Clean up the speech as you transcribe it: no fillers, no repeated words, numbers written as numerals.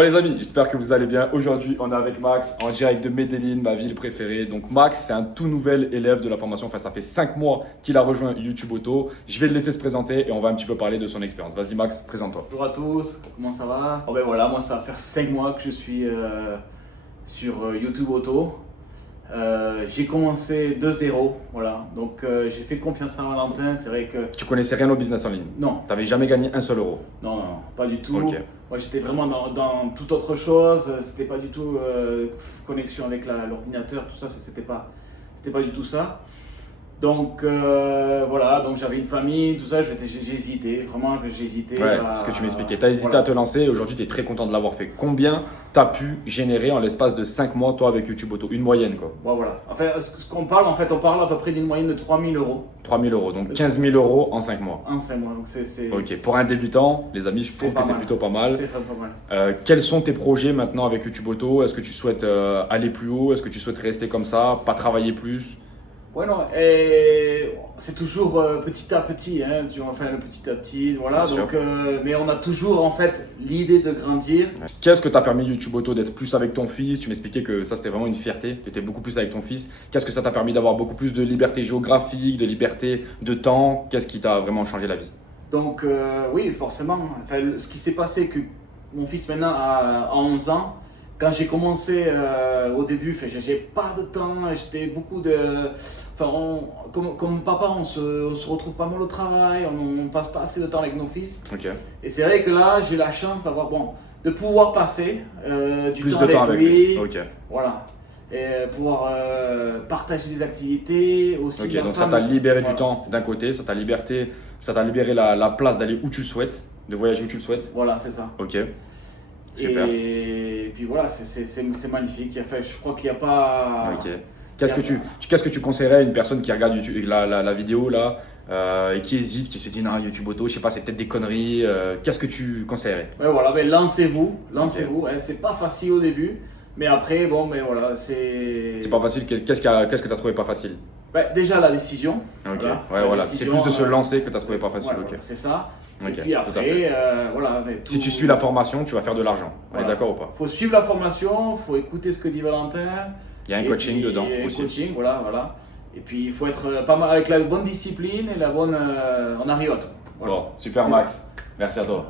Bon les amis, j'espère que vous allez bien. Aujourd'hui, on est avec Max en direct de Medellín, ma ville préférée. Donc Max, c'est un tout nouvel élève de la formation. Enfin, ça fait 5 mois qu'il a rejoint YouTube Auto. Je vais le laisser se présenter et on va un petit peu parler de son expérience. Vas-y Max, présente-toi. Bonjour à tous, comment ça va? Ben voilà, moi ça va faire 5 mois que je suis sur YouTube Auto. J'ai commencé de zéro, voilà. Donc j'ai fait confiance à Valentin, c'est vrai que... Tu connaissais rien au business en ligne? Non. Tu n'avais jamais gagné un seul euro? Non, pas du tout. Ok. Moi j'étais vraiment dans toute autre chose, c'était pas du tout connexion avec l'ordinateur, tout ça, c'était pas du tout ça. Donc voilà, donc j'avais une famille, tout ça, j'ai hésité, vraiment j'ai hésité. Ouais, ce que tu m'expliquais. Tu as hésité à te lancer et aujourd'hui tu es très content de l'avoir fait. Combien tu as pu générer en l'espace de 5 mois, toi, avec YouTube Auto? Une moyenne, quoi. Ouais, voilà. Enfin, ce qu'on parle, on parle à peu près d'une moyenne de 3 000 euros. 3 000 euros, donc 15 000 euros en 5 mois. En 5 mois, donc Ok, pour un débutant, les amis, je trouve que c'est plutôt pas mal. C'est pas mal. Quels sont tes projets maintenant avec YouTube Auto? Est-ce que tu souhaites aller plus haut? Est-ce que tu souhaites rester comme ça, pas travailler plus? Ouais, non, et c'est toujours petit à petit, hein, tu vois, enfin petit à petit, voilà. Bien Donc, sûr. mais on a toujours en fait l'idée de grandir. Qu'est-ce que t'a permis YouTube Auto d'être plus avec ton fils? Tu m'expliquais que ça c'était vraiment une fierté, tu étais beaucoup plus avec ton fils. Qu'est-ce que ça t'a permis d'avoir beaucoup plus de liberté géographique, de liberté de temps? Qu'est-ce qui t'a vraiment changé la vie? Donc, oui, forcément. Enfin, ce qui s'est passé, que mon fils maintenant a 11 ans. Quand j'ai commencé au début, j'ai pas de temps, j'étais beaucoup de... Enfin, comme papa, on se retrouve pas mal au travail, on passe pas assez de temps avec nos fils. Ok. Et c'est vrai que là, j'ai la chance d'avoir, de pouvoir passer du Plus temps de temps avec avec lui. Ok. Voilà. Et pouvoir partager des activités aussi. Ok, la donc ça femme. t'a libéré Voilà. du temps d'un côté, ça t'a libéré la place d'aller où tu le souhaites, de voyager où tu le souhaites. Voilà, c'est ça. Ok. Super. Et puis voilà, c'est magnifique. Enfin, je crois qu'il n'y a pas... Ok. Qu'est-ce que tu conseillerais à une personne qui regarde YouTube, la vidéo là et qui hésite, qui se dit non, YouTube Auto, je sais pas, c'est peut-être des conneries. Qu'est-ce que tu conseillerais? Ouais, voilà, lancez-vous. Okay. C'est pas facile au début, mais après, voilà, c'est... C'est pas facile. Qu'est-ce que tu as trouvé pas facile? Déjà la décision. Ok. Voilà, Ouais, voilà. C'est plus de se lancer que tu as trouvé pas facile. Ouais, Ok. voilà, c'est ça. Ok, Et puis tout à fait. après, voilà. Si tu suis la formation, tu vas faire de l'argent. On est d'accord ou pas? Faut suivre la formation, faut écouter ce que dit Valentin. Il y a un coaching dedans aussi. Coaching, voilà. Et puis il faut être pas mal avec la bonne discipline et la bonne. On arrive à tout. Voilà. Bon, super Max. Merci à toi.